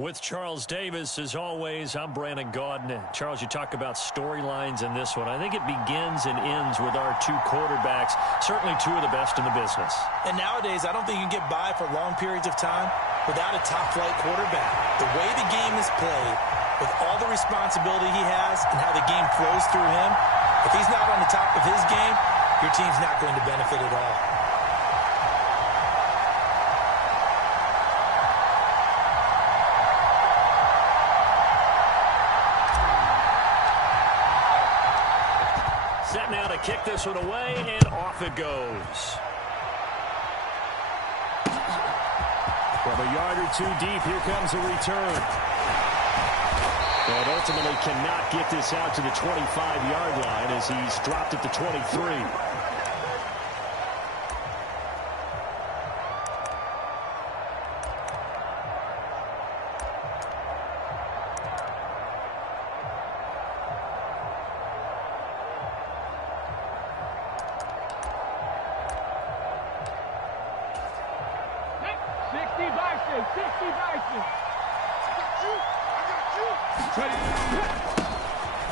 With Charles Davis, as always, I'm Brandon Gaudin. Charles, you talk about storylines in this one. I think it begins and ends with our two quarterbacks, certainly two of the best in the business. And nowadays, I don't think you can get by for long periods of time without a top-flight quarterback. The way the game is played, with all the responsibility he has and how the game flows through him, if he's not on the top of his game, your team's not going to benefit at all. Set now to kick this one away, and off it goes. From a yard or two deep, here comes a return. And ultimately cannot get this out to the 25-yard line as he's dropped at the 23.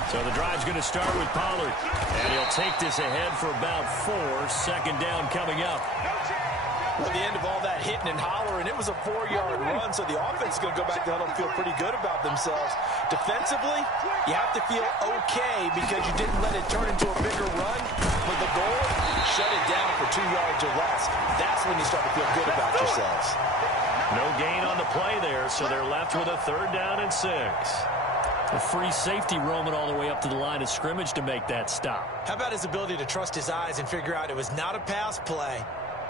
So the drive's going to start with Pollard, and he'll take this ahead for about 4. Second down coming up. At the end of all that hitting and hollering, it was a 4-yard run, so the offense is going to go back there and feel pretty good about themselves. Defensively, you have to feel okay because you didn't let it turn into a bigger run. But the goal, shut it down for 2 yards or less. That's when you start to feel good about yourselves. No gain on the play there, so they're left with a 3rd down and 6. A free safety roaming all the way up to the line of scrimmage to make that stop. How about his ability to trust his eyes and figure out it was not a pass play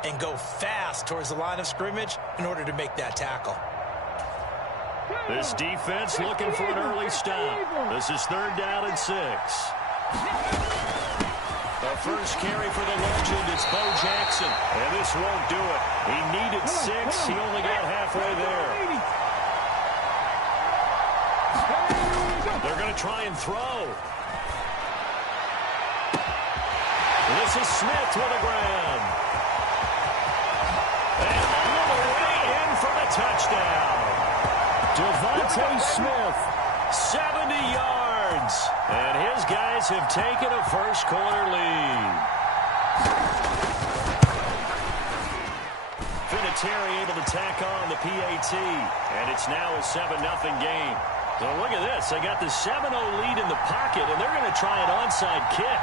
and go fast towards the line of scrimmage in order to make that tackle? This defense looking for an early stop. This is 3rd down and 6. The first carry for the legend, it's Bo Jackson. And this won't do it. He needed 6. He only got halfway there. They're going to try and throw. This is Smith with a grab. And all the way in for the touchdown. Devontae Smith, 70 yards. And his guys have taken a first-quarter lead. Vinatieri able to tack on the PAT. And it's now a 7-0 game. So look at this. They got the 7-0 lead in the pocket, and they're going to try an onside kick.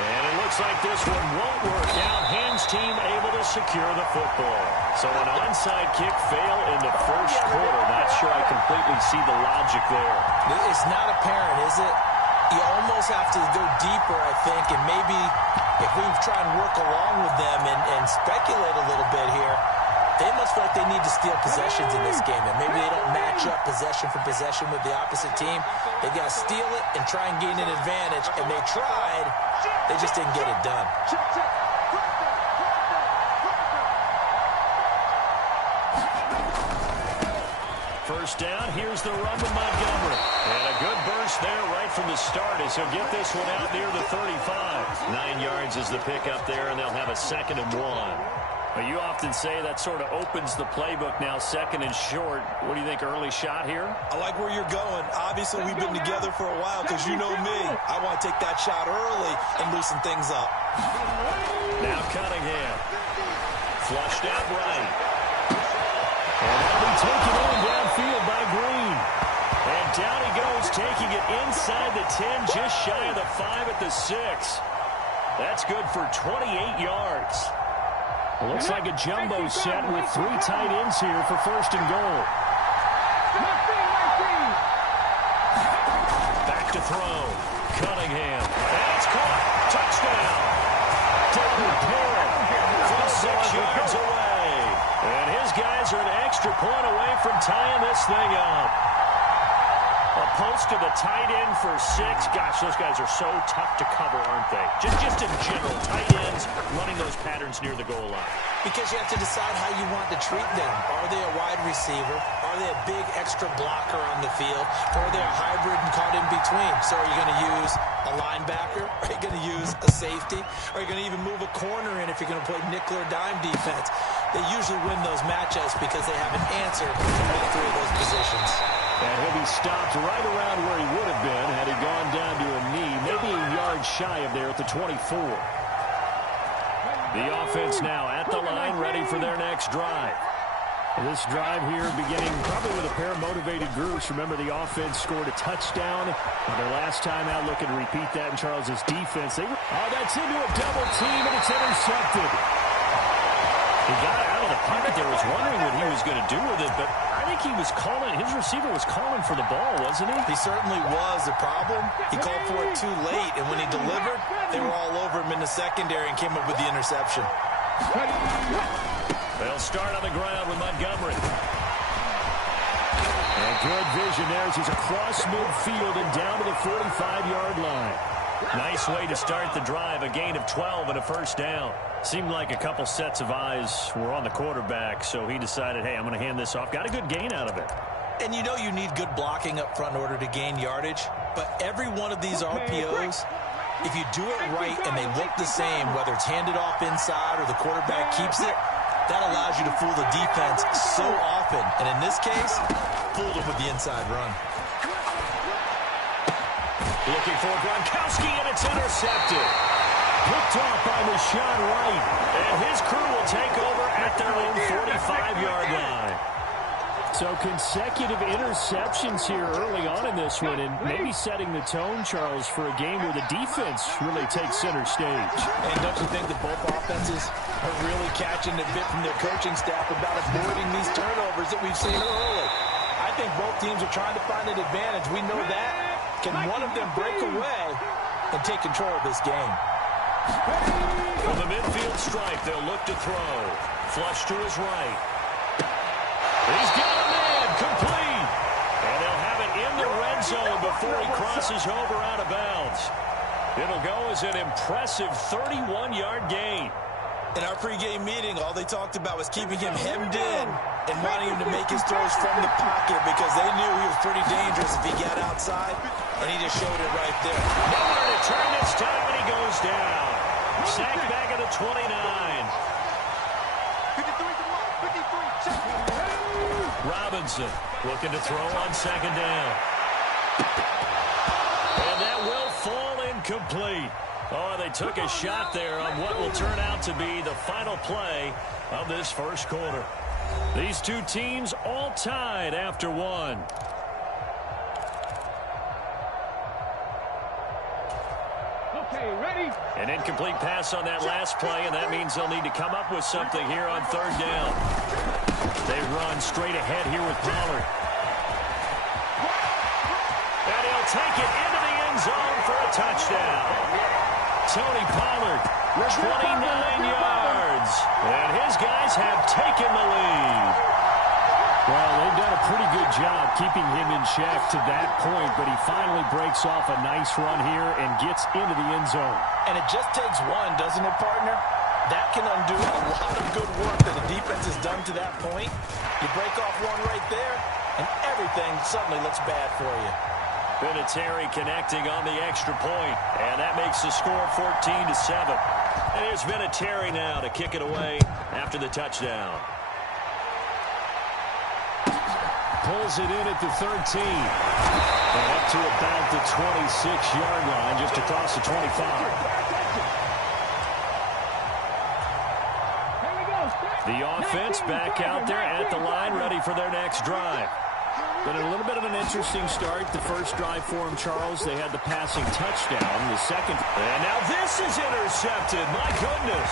And it looks like this one won't work out. Hams team able to secure the football. So an onside kick fail in the first quarter. Not sure I completely see the logic there. It's not apparent, is it? You almost have to go deeper, I think, and maybe if we try and work along with them and speculate a little bit here, they must feel like they need to steal possessions in this game, and maybe they don't match up possession for possession with the opposite team. They've got to steal it and try and gain an advantage, and they tried. They just didn't get it done. First down, here's the run with Montgomery. And a good burst there right from the start as he'll get this one out near the 35. 9 yards is the pickup there, and they'll have a 2nd and 1. Well, you often say that sort of opens the playbook now, 2nd and short. What do you think, early shot here? I like where you're going. Obviously, we've been together for a while because you know me. I want to take that shot early and loosen things up. Now Cunningham. Flushed out right. And that'll be taken in downfield by Green. And down he goes, taking it inside the 10, just shy of the 5 at the 6. That's good for 28 yards. Looks like a jumbo set with 3 tight ends here for 1st and goal. Back to throw. Cunningham. And it's caught. Touchdown. David Perrin from 6 yards away. And his guys are an extra point away from tying this thing up. A post to the tight end for 6. Gosh, those guys are so tough to cover, aren't they? Just in general, tight ends running those patterns near the goal line. Because you have to decide how you want to treat them. Are they a wide receiver? Are they a big extra blocker on the field? Or are they a hybrid and caught in between? So are you going to use a linebacker? Are you going to use a safety? Are you going to even move a corner in if you're going to play nickel or dime defense? they usually win those matchups because they have an answer to all three of those positions. And he'll be stopped right around where he would have been had he gone down to a knee, maybe a yard shy of there at the 24. The offense now at the line, ready for their next drive. This drive here beginning probably with a pair of motivated groups. Remember, the offense scored a touchdown on their last time out, looking to repeat that in Charles's defense. That's into a double team, and it's intercepted. He got out of the pocket there, was wondering what he was going to do with it, but I think he was calling, his receiver was calling for the ball, wasn't he? He certainly was. The problem, he called for it too late, and when he delivered, they were all over him in the secondary and came up with the interception. They'll start on the ground with Montgomery. And good vision there as he's across midfield and down to the 45-yard line. Nice way to start the drive, a gain of 12 and a first down. Seemed like a couple sets of eyes were on the quarterback, so he decided, hey, I'm going to hand this off. Got a good gain out of it. And you know you need good blocking up front in order to gain yardage, but every one of these RPOs, if you do it right and they look the same, whether it's handed off inside or the quarterback keeps it, that allows you to fool the defense so often. And in this case, fooled them with the inside run. Looking for Gronkowski, and it's intercepted. Picked off by Rashawn Wright. And his crew will take over at their own 45-yard line. So consecutive interceptions here early on in this one, and maybe setting the tone, Charles, for a game where the defense really takes center stage. And don't you think that both offenses are really catching a bit from their coaching staff about avoiding these turnovers that we've seen early? I think both teams are trying to find an advantage. We know that. Can one of them break away and take control of this game? From the midfield stripe, they'll look to throw. Flush to his right. He's got a man, complete. And they'll have it in the red zone before he crosses over out of bounds. It'll go as an impressive 31-yard gain. In our pregame meeting, all they talked about was keeping him hemmed in and wanting him to make his throws from the pocket because they knew he was pretty dangerous if he got outside, and he just showed it right there. Nowhere to turn this time, and he goes down. Sacked back at the 29. Robinson looking to throw on second down. And that will fall incomplete. Oh, they took a shot there on what will turn out to be the final play of this first quarter. These two teams all tied after one. Okay, ready? An incomplete pass on that last play, and that means they'll need to come up with something here on third down. They run straight ahead here with Pollard. And he'll take it into the end zone for a touchdown. Tony Pollard, 29 yards. And his guys have taken the lead. Well, they've done a pretty good job keeping him in check to that point, but he finally breaks off a nice run here and gets into the end zone. And it just takes one, doesn't it, partner? That can undo a lot of good work that the defense has done to that point. You break off one right there, and everything suddenly looks bad for you. Vinatieri connecting on the extra point, and that makes the score 14-7. And here's Vinatieri now to kick it away after the touchdown. Pulls it in at the 13. And up to about the 26-yard line, just across the 25. The offense back out there at the line, ready for their next drive. But a little bit of an interesting start. The first drive for him, Charles, they had the passing touchdown. The second. And now this is intercepted. My goodness.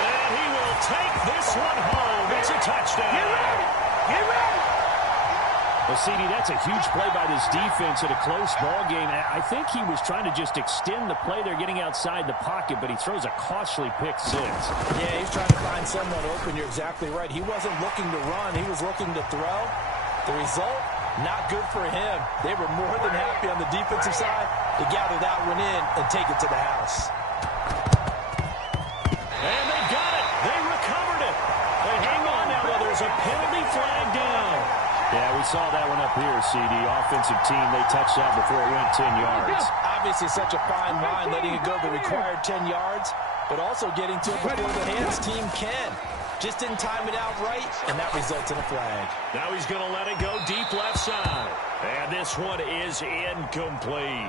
And he will take this one home. It's a touchdown. Get ready. Get ready. Well, CD, that's a huge play by this defense in a close ball game. I think he was trying to just extend the play. They're getting outside the pocket, but he throws a costly pick six. Yeah, he's trying to find someone open. You're exactly right. He wasn't looking to run. He was looking to throw. The result, not good for him. They were more than happy on the defensive side to gather that one in and take it to the house. And they got it. They recovered it. They hang on now, though. There's a penalty flag down. Yeah, we saw that one up here, CD. Offensive team, they touched that before it went 10 yards. Obviously such a fine line, letting it go the required 10 yards, but also getting to it before the hands team can. Just didn't time it out right, and that results in a flag. Now he's going to let it go deep left side. And this one is incomplete.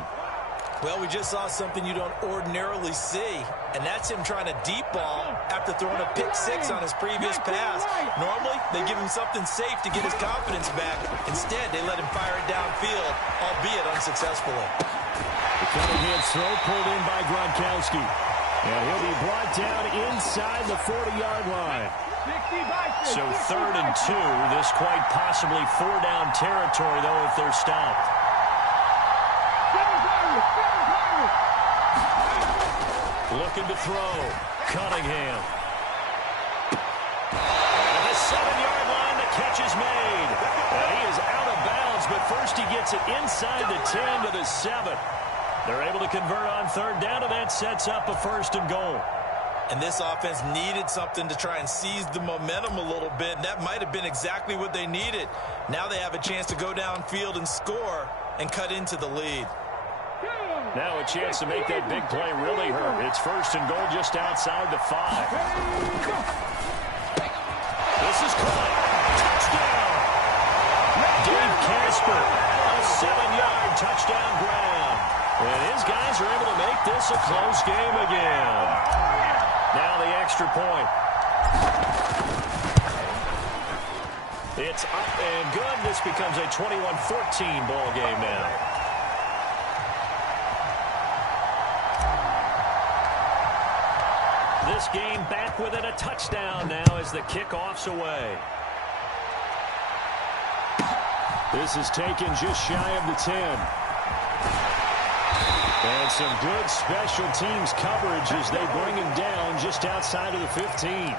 Well, we just saw something you don't ordinarily see, and that's him trying to deep ball after throwing a pick six on his previous pass. Normally, they give him something safe to get his confidence back. Instead, they let him fire it downfield, albeit unsuccessfully. The Cunningham throw pulled in by Gronkowski. And he'll be brought down inside the 40-yard line. So 3rd and 2. This quite possibly 4-down territory, though, if they're stopped. Looking to throw. Cunningham. At the 7-yard line, the catch is made. And he is out of bounds, but first he gets it inside the 10 to the 7. They're able to convert on 3rd down, and that sets up a 1st and goal. And this offense needed something to try and seize the momentum a little bit, and that might have been exactly what they needed. Now they have a chance to go downfield and score and cut into the lead. Now a chance to make that big play really hurt. It's 1st and goal just outside the 5. This is caught. Touchdown! Dave Casper, a 7-yard touchdown grab. And his guys are able to make this a close game again. Now the extra point. It's up and good. This becomes a 21-14 ball game now. This game back within a touchdown now as the kickoff's away. This is taken just shy of the 10. And some good special teams coverage as they bring him down just outside of the 15.